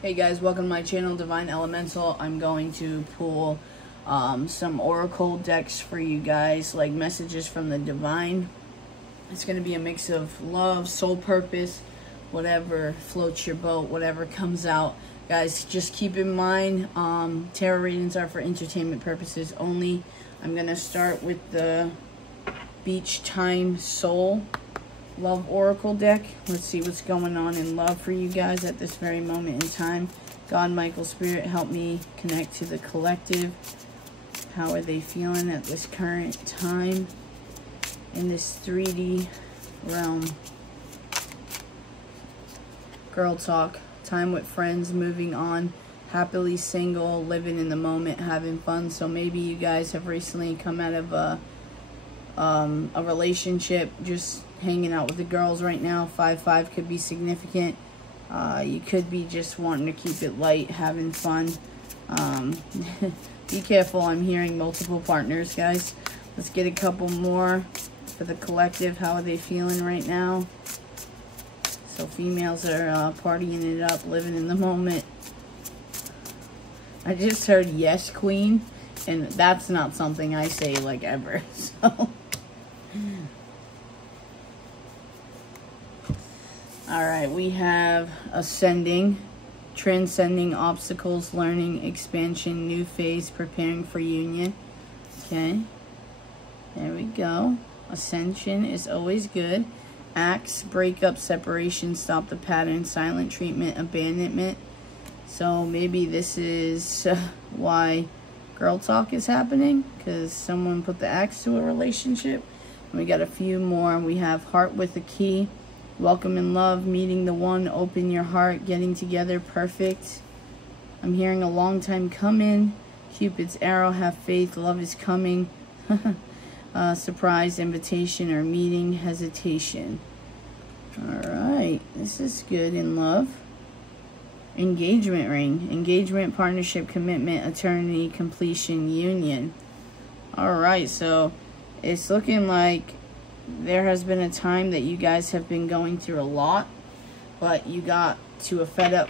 Hey guys, welcome to my channel, Divine Elemental. I'm going to pull some oracle decks for you guys, like messages from the divine. It's going to be a mix of love, soul purpose, whatever floats your boat, whatever comes out. Guys, just keep in mind, tarot readings are for entertainment purposes only. I'm going to start with the Beach Time Soul Love Oracle deck. Let's see what's going on in love for you guys at this very moment in time. God, Michael, Spirit, help me connect to the collective. How are they feeling at this current time in this 3D realm? Girl talk. Time with friends, moving on. Happily single, living in the moment, having fun. So maybe you guys have recently come out of a relationship, just hanging out with the girls right now. 5-5 could be significant. You could be just wanting to keep it light, having fun. Be careful, I'm hearing multiple partners, guys. Let's get a couple more for the collective. How are they feeling right now? So females are partying it up, living in the moment. I just heard yes, queen, and that's not something I say like ever, so alright, we have ascending, transcending obstacles, learning, expansion, new phase, preparing for union. Okay, there we go. Ascension is always good. Acts, breakup, separation, stop the pattern, silent treatment, abandonment. So maybe this is why girl talk is happening, because someone put the axe to a relationship. We got a few more. We have heart with a key, welcome and love, meeting the one, open your heart, getting together, perfect. I'm hearing a long time coming. Cupid's arrow, have faith, love is coming. Surprise, invitation or meeting, hesitation. Alright, this is good in love. Engagement ring, engagement, partnership, commitment, eternity, completion, union. Alright, so it's looking like there has been a time that you guys have been going through a lot, but you got to a fed up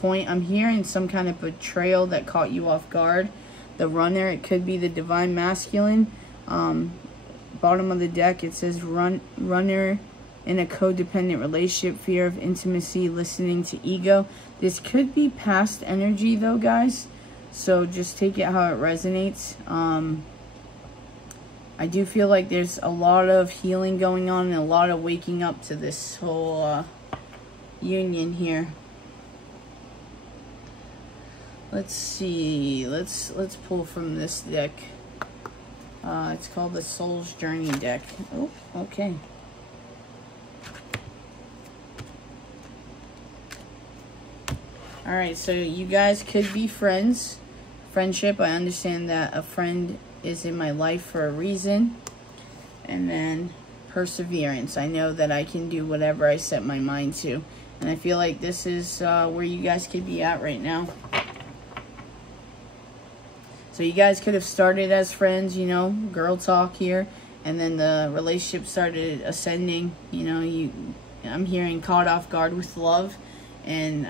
point. I'm hearing some kind of betrayal that caught you off guard. The runner, it could be the divine masculine. Bottom of the deck, it says runner in a codependent relationship, fear of intimacy, listening to ego. This could be past energy though, guys, so just take it how it resonates. I do feel like there's a lot of healing going on and a lot of waking up to this whole union here. Let's see, let's pull from this deck. It's called the Soul's Journey deck. Oh, okay. Alright, so you guys could be friends. Friendship, I understand that a friend is in my life for a reason. And then perseverance. I know that I can do whatever I set my mind to. And I feel like this is where you guys could be at right now. So you guys could have started as friends, you know, girl talk here. And then the relationship started ascending. You know, I'm hearing caught off guard with love. And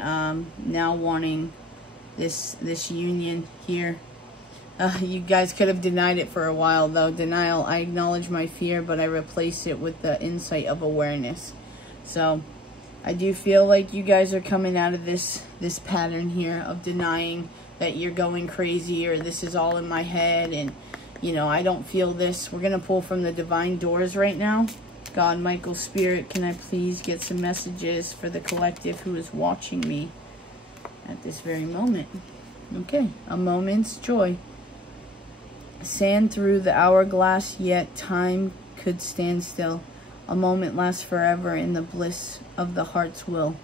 now wanting this union here. You guys could have denied it for a while though. Denial, I acknowledge my fear, but I replace it with the insight of awareness. So I do feel like you guys are coming out of this pattern here of denying that you're going crazy or this is all in my head and, you know, I don't feel this. We're going to pull from the divine doors right now. God, Michael, Spirit, can I please get some messages for the collective who is watching me at this very moment? Okay, a moment's joy. Sand through the hourglass, yet time could stand still. A moment lasts forever in the bliss of the heart's will.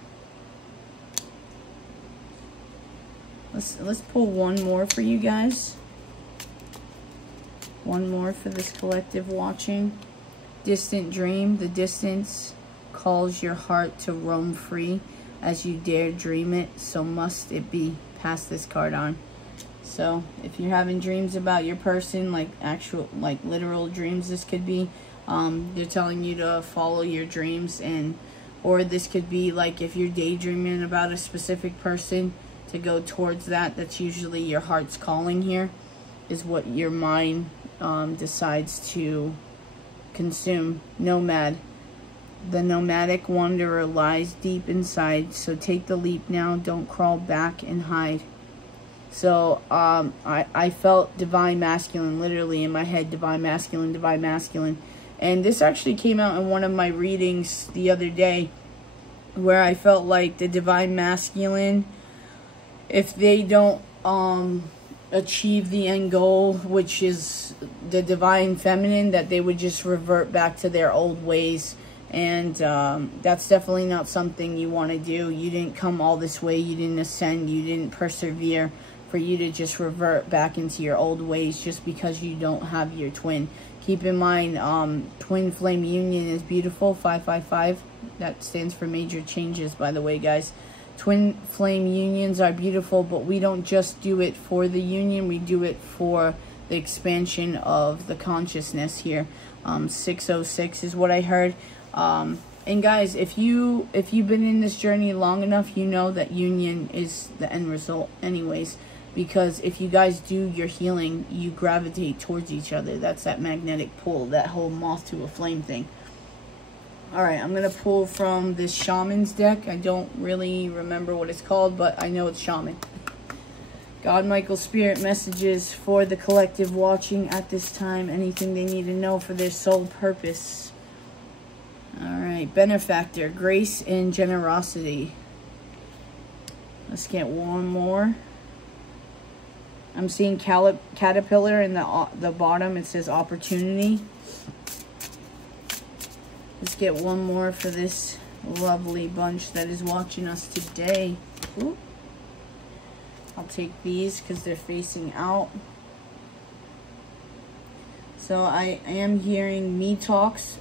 Let's pull one more for you guys. One more for this collective watching. Distant dream, the distance calls your heart to roam free. As you dare dream it, so must it be. Pass this card on. So if you're having dreams about your person, like actual, literal dreams, this could be, they're telling you to follow your dreams and Or this could be like if you're daydreaming about a specific person, to go towards that. That's usually your heart's calling here, is what your mind decides to consume. Nomad. The nomadic wanderer lies deep inside, so take the leap now. Don't crawl back and hide. So I felt divine masculine, literally in my head, divine masculine, divine masculine. And this actually came out in one of my readings the other day, where I felt like the divine masculine, if they don't achieve the end goal, which is the divine feminine, that they would just revert back to their old ways. And that's definitely not something you want to do. You didn't come all this way. You didn't ascend. You didn't persevere for you to just revert back into your old ways just because you don't have your twin. Keep in mind, twin flame union is beautiful. 555. That stands for major changes, by the way, guys. Twin flame unions are beautiful, but we don't just do it for the union. We do it for the expansion of the consciousness here. 606 is what I heard. And guys, if you've been in this journey long enough, you know that union is the end result anyways. Because if you guys do your healing, you gravitate towards each other. That's that magnetic pull, that whole moth to a flame thing. Alright, I'm going to pull from this Shaman's deck. I don't really remember what it's called, but I know it's Shaman. God, Michael, Spirit messages for the collective watching at this time. Anything they need to know for their soul purpose. Alright, Benefactor, Grace and Generosity. Let's get one more. I'm seeing Caterpillar in the bottom. It says Opportunity. Let's get one more for this lovely bunch that is watching us today. Ooh. I'll take these because they're facing out. So I am hearing me talks.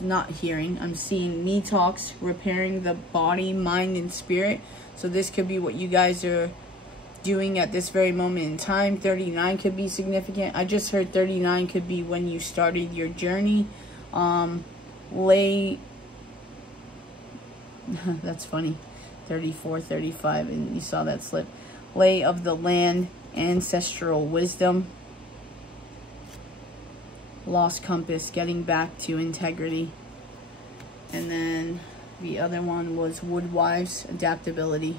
Not hearing. I'm seeing me talks. Repairing the body, mind, and spirit. So this could be what you guys are doing at this very moment in time. 39 could be significant. I just heard 39 could be when you started your journey. That's funny. 34, 35, and you saw that slip. Lay of the land, ancestral wisdom. Lost compass, getting back to integrity. And then the other one was woodwives, adaptability.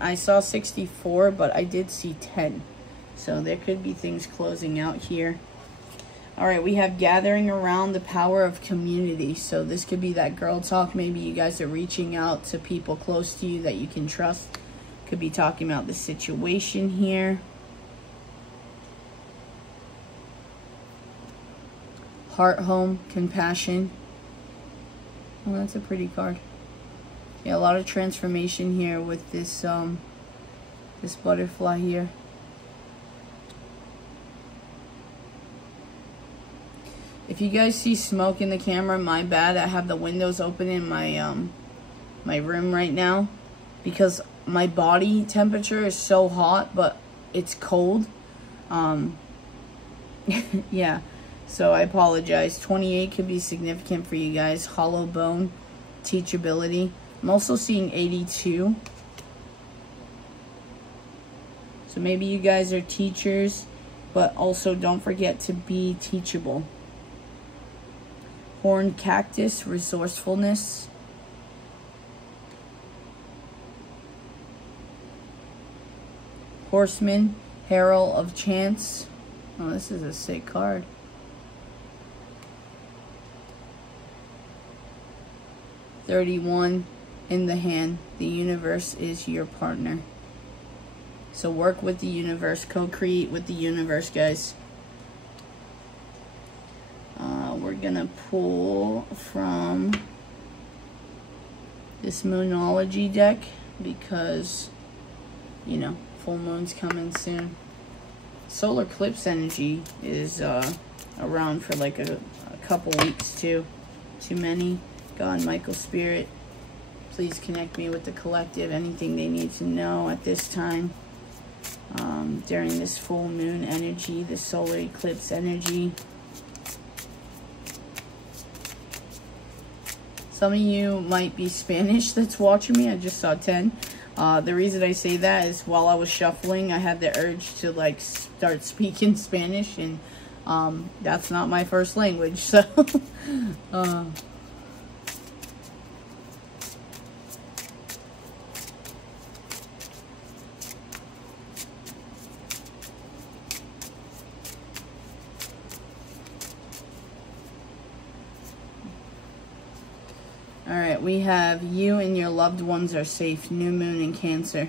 I saw 64, but I did see 10. So there could be things closing out here. Alright, we have gathering around the power of community. So this could be that girl talk. Maybe you guys are reaching out to people close to you that you can trust. Could be talking about the situation here. Heart, home, compassion. Oh, that's a pretty card. Yeah, a lot of transformation here with this this butterfly here. If you guys see smoke in the camera, my bad. I have the windows open in my my room right now because my body temperature is so hot, but it's cold. Yeah. So I apologize. 28 could be significant for you guys. Hollow bone, teachability. I'm also seeing 82. So maybe you guys are teachers, but also don't forget to be teachable. Horned cactus, resourcefulness. Horseman, herald of chance. Oh, this is a sick card. $31 in the hand. The universe is your partner. So work with the universe. Co-create with the universe, guys. We're going to pull from this Moonology deck because, you know, full moon's coming soon. Solar eclipse energy is around for like a couple weeks too. Too many. God, Michael, Spirit, please connect me with the collective. Anything they need to know at this time during this full moon energy, the solar eclipse energy. Some of you might be Spanish that's watching me. I just saw 10. The reason I say that is while I was shuffling, I had the urge to like start speaking Spanish, and that's not my first language, so all right, we have you and your loved ones are safe. New moon in Cancer.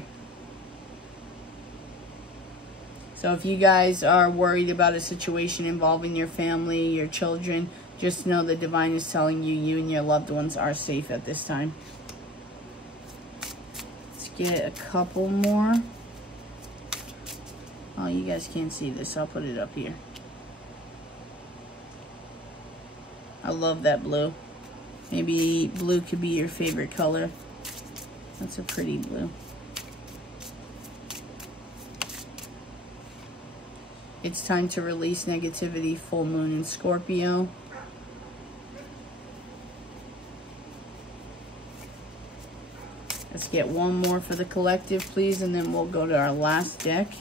So if you guys are worried about a situation involving your family, your children, just know the divine is telling you you and your loved ones are safe at this time. Let's get a couple more. Oh, you guys can't see this. I'll put it up here. I love that blue. Maybe blue could be your favorite color. That's a pretty blue. It's time to release negativity. Full moon in Scorpio. Let's get one more for the collective, please, and then we'll go to our last deck.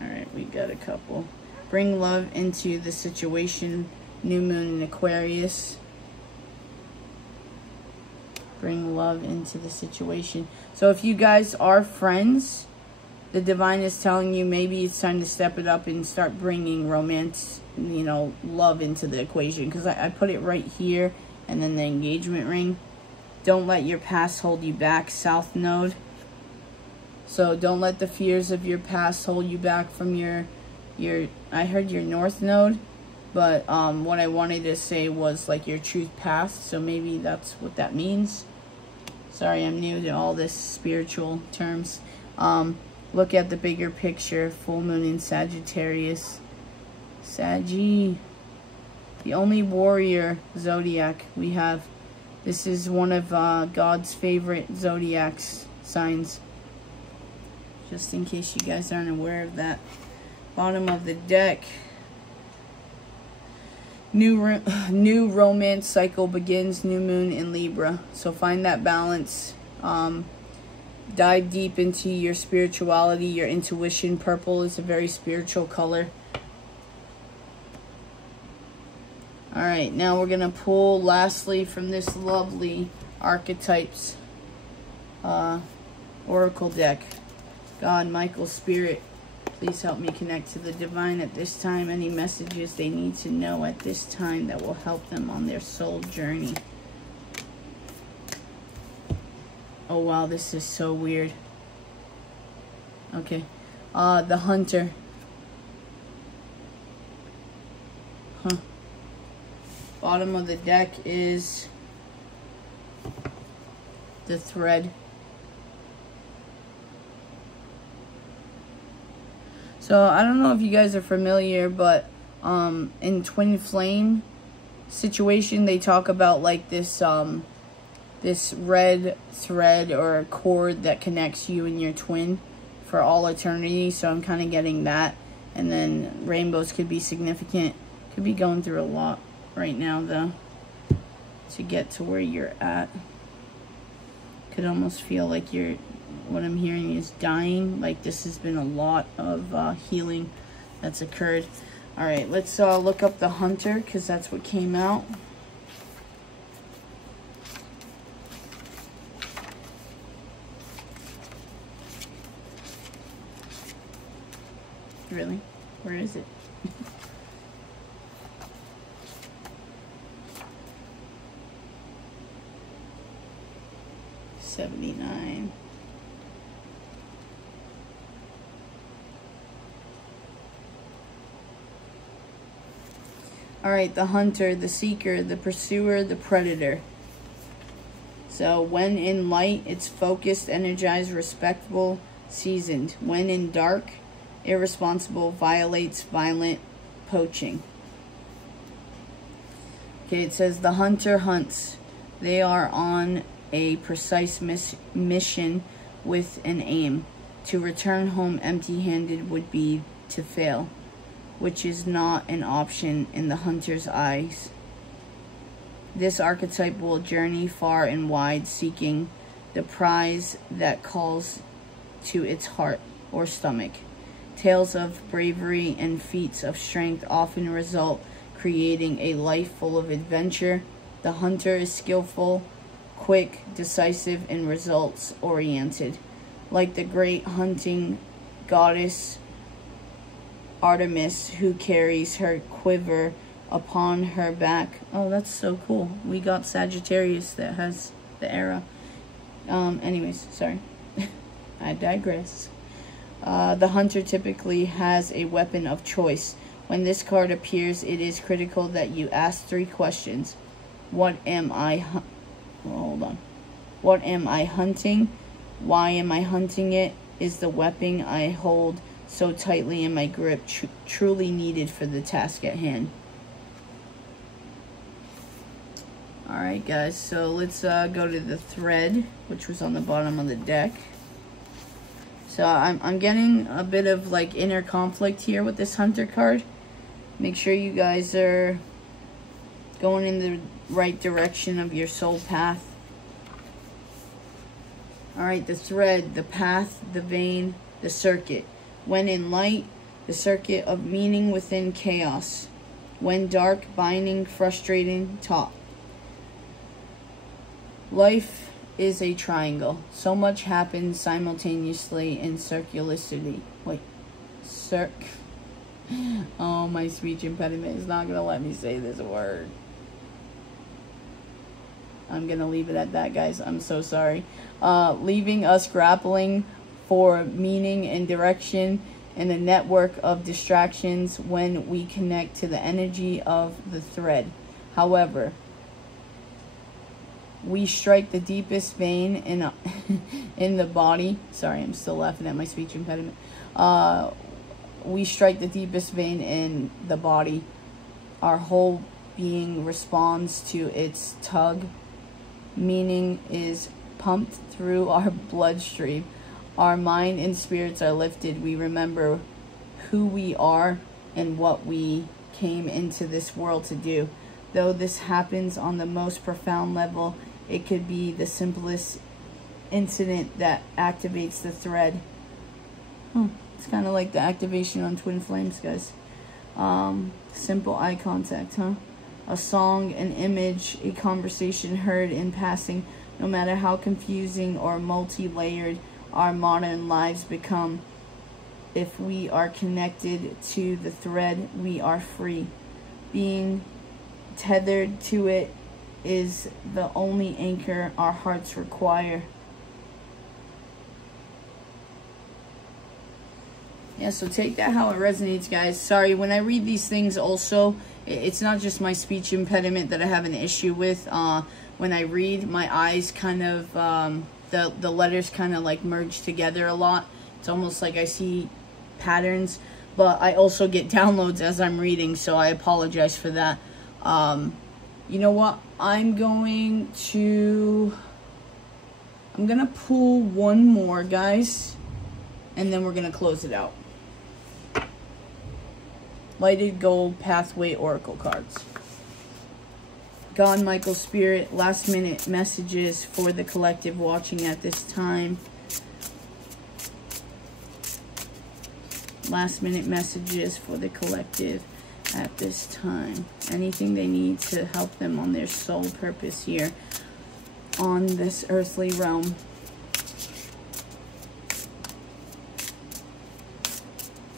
All right, we got a couple. Bring love into the situation. New moon in Aquarius. Bring love into the situation. So if you guys are friends, the divine is telling you maybe it's time to step it up and start bringing romance, you know, love into the equation. Because I put it right here, and then the engagement ring. Don't let your past hold you back. South node. So don't let the fears of your past hold you back from your I heard your north node. But what I wanted to say was like your truth past. So maybe that's what that means. Sorry, I'm new to all this spiritual terms. Look at the bigger picture. Full moon in Sagittarius. Saggy. The only warrior zodiac we have. This is one of God's favorite zodiac signs. Just in case you guys aren't aware of that. Bottom of the deck. New romance cycle begins. New moon in Libra. So find that balance. Dive deep into your spirituality, your intuition. Purple is a very spiritual color. Alright, now we're going to pull lastly from this lovely archetypes oracle deck. God, Michael, Spirit, please help me connect to the divine at this time. Any messages they need to know at this time that will help them on their soul journey. Oh wow, this is so weird. Okay. The Hunter. Huh. Bottom of the deck is the Thread. So I don't know if you guys are familiar, but in Twin Flame situation, they talk about like this this red thread or cord that connects you and your twin for all eternity. So I'm kind of getting that. And then rainbows could be significant. Could be going through a lot right now though to get to where you're at. Could almost feel like you're, what I'm hearing is dying. Like this has been a lot of healing that's occurred. All right, let's look up the Hunter because that's what came out. Really? Where is it? $79. All right, the Hunter, the Seeker, the Pursuer, the Predator. So when in light, it's focused, energized, respectful, seasoned. When in dark, irresponsible, violates, violent, poaching. Okay, it says the Hunter hunts. They are on a precise mission with an aim. To return home empty-handed would be to fail, which is not an option in the Hunter's eyes. This archetype will journey far and wide, seeking the prize that calls to its heart or stomach. Tales of bravery and feats of strength often result, creating a life full of adventure. The hunter is skillful, quick, decisive, and results-oriented. Like the great hunting goddess Artemis, who carries her quiver upon her back. Oh, that's so cool. We got Sagittarius that has the arrow. Anyways, sorry. I digress. The hunter typically has a weapon of choice. When this card appears, it is critical that you ask 3 questions. What am I What am I hunting? Why am I hunting it? Is the weapon I hold so tightly in my grip truly needed for the task at hand? Alright guys, so let's go to the thread, which was on the bottom of the deck. So I'm getting a bit of like inner conflict here with this hunter card. Make sure you guys are going in the right direction of your soul path. Alright, the thread, the path, the vein, the circuit. When in light, the circuit of meaning within chaos. When dark, binding, frustrating, taut. Life is a triangle. So much happens simultaneously in circularity. Wait, oh, my speech impediment is not going to let me say this word. I'm going to leave it at that, guys. I'm so sorry. Leaving us grappling for meaning and direction in a network of distractions when we connect to the energy of the thread. However, we strike the deepest vein in the body. Sorry, I'm still laughing at my speech impediment. We strike the deepest vein in the body. Our whole being responds to its tug. Meaning is pumped through our bloodstream. Our mind and spirits are lifted. We remember who we are and what we came into this world to do. Though this happens on the most profound level, it could be the simplest incident that activates the thread. It's kind of like the activation on Twin Flames, guys. Simple eye contact, huh? A song, an image, a conversation heard in passing. No matter how confusing or multi-layered our modern lives become, if we are connected to the thread, we are free. Being tethered to it is the only anchor our hearts require. Yeah, so take that how it resonates, guys. Sorry, when I read these things also, it's not just my speech impediment that I have an issue with. When I read, my eyes kind of, the letters kind of like merge together a lot. It's almost like I see patterns, but I also get downloads as I'm reading, so I apologize for that. You know what? I'm gonna pull one more, guys, and then we're gonna close it out. Lighted Gold Pathway Oracle cards. God, Michael, Spirit, last minute messages for the collective watching at this time. Last minute messages for the collective at this time. Anything they need to help them on their soul purpose here on this earthly realm.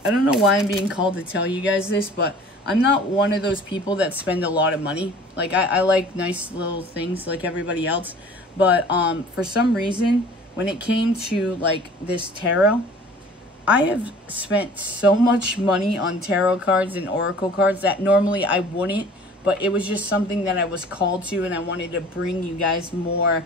I don't know why I'm being called to tell you guys this, but I'm not one of those people that spend a lot of money. Like, I like nice little things like everybody else. But for some reason, when it came to, like, this tarot, I have spent so much money on tarot cards and oracle cards that normally I wouldn't. But it was just something that I was called to, and I wanted to bring you guys more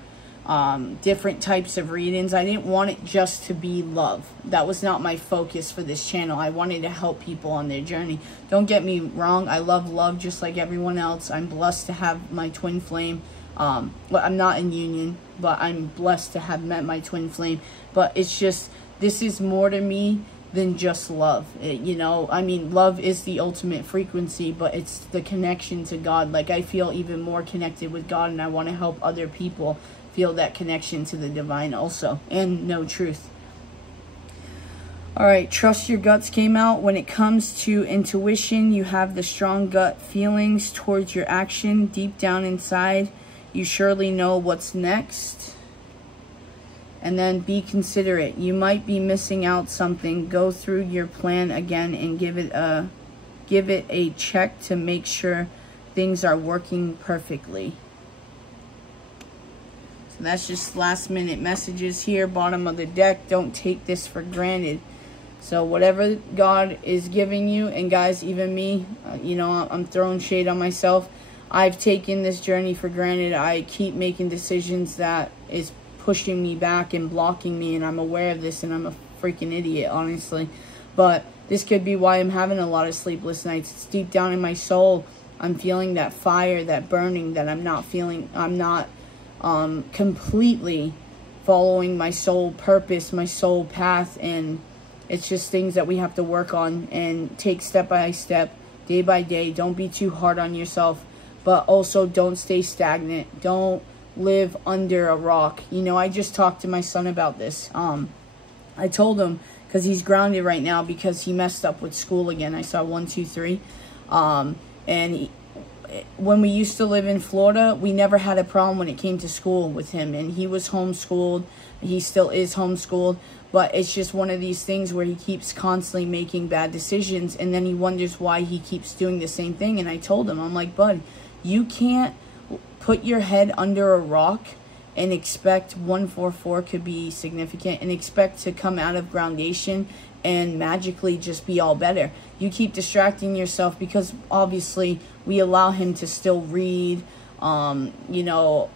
different types of readings. I didn't want it just to be love. That was not my focus for this channel. I wanted to help people on their journey. Don't get me wrong. I love love just like everyone else. I'm blessed to have my twin flame. Well, I'm not in union, but I'm blessed to have met my twin flame. But it's just, this is more to me than just love. You know, I mean, love is the ultimate frequency, but it's the connection to God. Like, I feel even more connected with God, and I want to help other people feel that connection to the divine also, and know truth. All right, trust your guts came out. When it comes to intuition, you have the strong gut feelings towards your action. Deep down inside, you surely know what's next. And then be considerate. You might be missing out something. Go through your plan again and give it a check to make sure things are working perfectly. So that's just last minute messages here, bottom of the deck. Don't take this for granted. So whatever God is giving you, and guys, even me, you know, I'm throwing shade on myself. I've taken this journey for granted. I keep making decisions that is pushing me back and blocking me, and I'm aware of this, and I'm a freaking idiot, honestly. But this could be why I'm having a lot of sleepless nights. It's deep down in my soul. I'm feeling that fire, that burning that I'm not feeling. I'm not completely following my soul purpose, my soul path, and it's just things that we have to work on and take step by step, day by day. Don't be too hard on yourself, but also don't stay stagnant. Don't live under a rock. You know, I just talked to my son about this. I told him, because he's grounded right now because he messed up with school again. I saw 1, 2, 3. And when we used to live in Florida, we never had a problem when it came to school with him. And he was homeschooled. He still is homeschooled. But it's just one of these things where he keeps constantly making bad decisions. And then he wonders why he keeps doing the same thing. And I told him, I'm like, bud, you can't put your head under a rock and expect 144 could be significant and expect to come out of groundation and magically just be all better. You keep distracting yourself because obviously we allow him to still read, you know,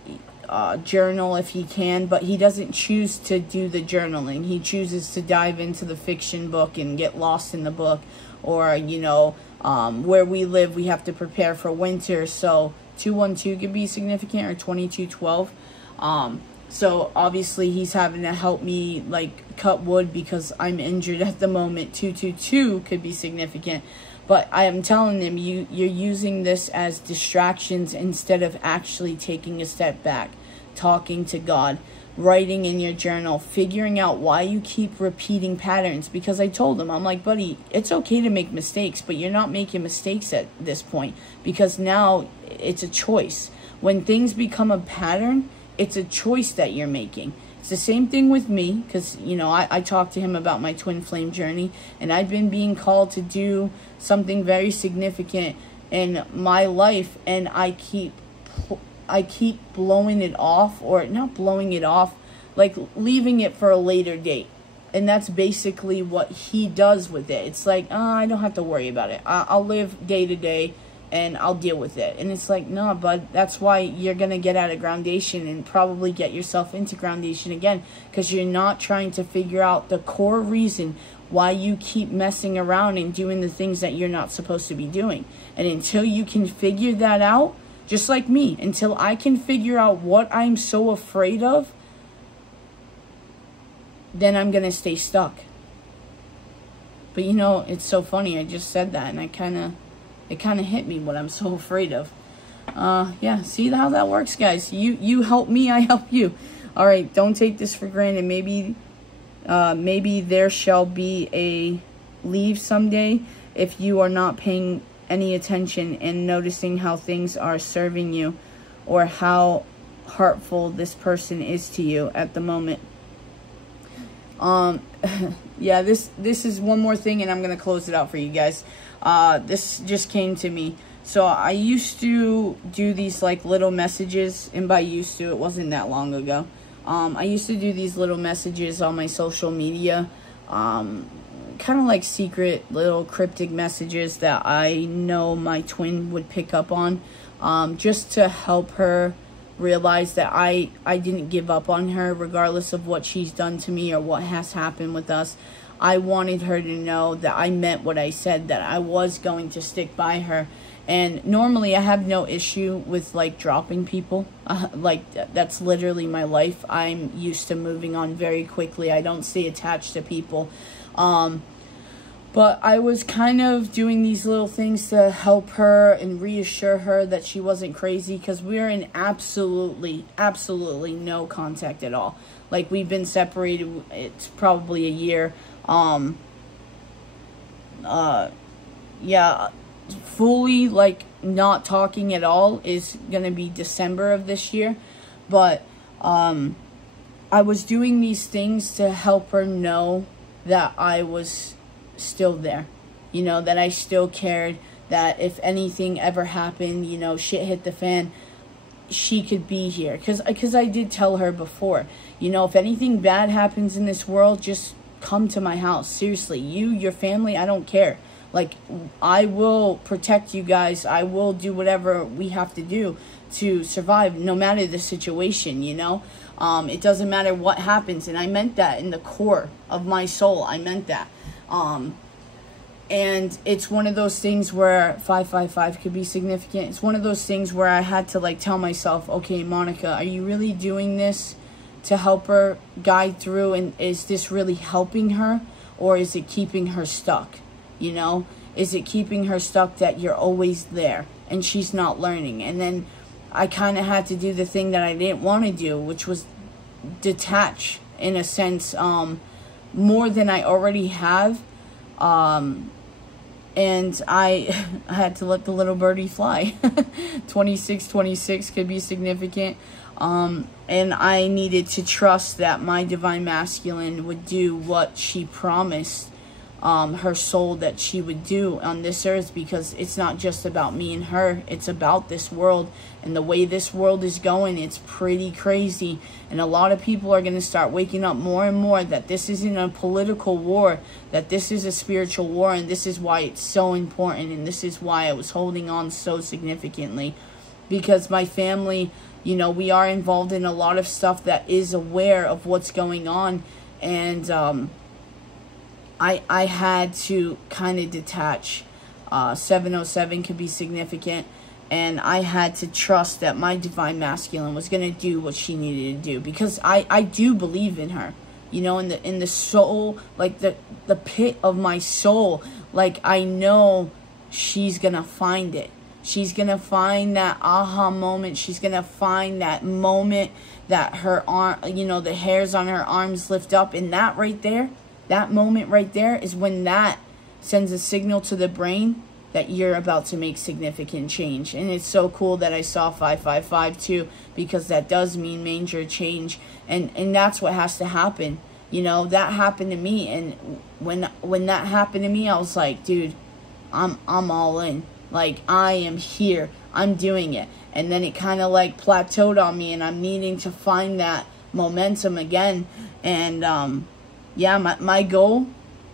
journal if he can, but he doesn't choose to do the journaling. He chooses to dive into the fiction book and get lost in the book. Or, you know, where we live, we have to prepare for winter, so 212 could be significant, or 2212. So obviously he's having to help me like cut wood because I'm injured at the moment. 222 could be significant. But I am telling them, you're using this as distractions instead of actually taking a step back, talking to God, writing in your journal, figuring out why you keep repeating patterns. Because I told him, I'm like, buddy, it's okay to make mistakes, but you're not making mistakes at this point because now it's a choice. When things become a pattern, it's a choice that you're making. It's the same thing with me because, you know, I talked to him about my twin flame journey, and I've been being called to do something very significant in my life, and I keep blowing it off, or not blowing it off, like leaving it for a later date. And that's basically what he does with it. It's like, I don't have to worry about it. I'll live day to day and I'll deal with it. And it's like, no, bud, that's why you're going to get out of groundation and probably get yourself into groundation again, because you're not trying to figure out the core reason why you keep messing around and doing the things that you're not supposed to be doing. And until you can figure that out, just like me, until I can figure out what I'm so afraid of, then I'm going to stay stuck. But you know, it's so funny. I just said that and it kind of hit me what I'm so afraid of. Yeah, see how that works, guys. You help me, I help you. All right, don't take this for granted. Maybe there shall be a leave someday if you are not paying any attention and noticing how things are serving you or how heartful this person is to you at the moment. Yeah, this is one more thing and I'm going to close it out for you guys. This just came to me. So I used to do these like little messages, and by used to, it wasn't that long ago. I used to do these little messages on my social media, kind of like secret little cryptic messages that I know my twin would pick up on, just to help her realize that I didn't give up on her regardless of what she's done to me or what has happened with us. I wanted her to know that I meant what I said, that I was going to stick by her. And normally I have no issue with like dropping people. Like that's literally my life. I'm used to moving on very quickly. I don't stay attached to people. But I was kind of doing these little things to help her and reassure her that she wasn't crazy, because we're in absolutely no contact at all. Like, we've been separated, it's probably a year. Yeah, fully, like, not talking at all is gonna be December of this year. But I was doing these things to help her know that I was still there, you know, that I still cared, that if anything ever happened, you know, shit hit the fan, she could be here. Because I did tell her before, you know, if anything bad happens in this world, just come to my house. Seriously, you, your family, I don't care. Like, I will protect you guys. I will do whatever we have to do to survive, no matter the situation, you know. It doesn't matter what happens. And I meant that in the core of my soul. I meant that. And it's one of those things where 555 could be significant. It's one of those things where I had to, like, tell myself, okay, Monica, are you really doing this to help her guide through? And is this really helping her? Or is it keeping her stuck? You know, is it keeping her stuck that you're always there and she's not learning? And then I kind of had to do the thing that I didn't want to do, which was detach, in a sense, more than I already have. And I had to let the little birdie fly. 26 could be significant. And I needed to trust that my divine masculine would do what she promised her soul that she would do on this earth, because it's not just about me and her, it's about this world. And the way this world is going, it's pretty crazy. And a lot of people are going to start waking up more and more that this isn't a political war, that this is a spiritual war. And this is why it's so important, and this is why I was holding on so significantly, because my family, you know, we are involved in a lot of stuff that is aware of what's going on. And I had to kind of detach. 707 could be significant. And I had to trust that my divine masculine was going to do what she needed to do. Because I do believe in her. You know, in the soul, like the pit of my soul. Like, I know she's going to find it. She's going to find that aha moment. She's going to find that moment that her arm, you know, the hairs on her arms lift up. And that right there, that moment right there is when that sends a signal to the brain that you're about to make significant change. And it's so cool that I saw 555 too, because that does mean major change. And that's what has to happen. You know, that happened to me. And when that happened to me, I was like, dude, I'm all in. Like, I am here. I'm doing it. And then it kind of like plateaued on me, and I'm needing to find that momentum again. And yeah, my goal,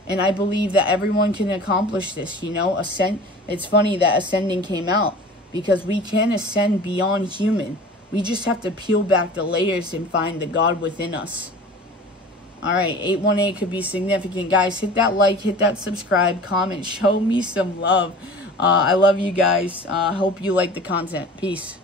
and I believe that everyone can accomplish this, you know, ascend. It's funny that ascending came out, because we can ascend beyond human. We just have to peel back the layers and find the God within us. Alright, 818 could be significant. Guys, hit that like, hit that subscribe, comment, show me some love. I love you guys. Hope you like the content. Peace.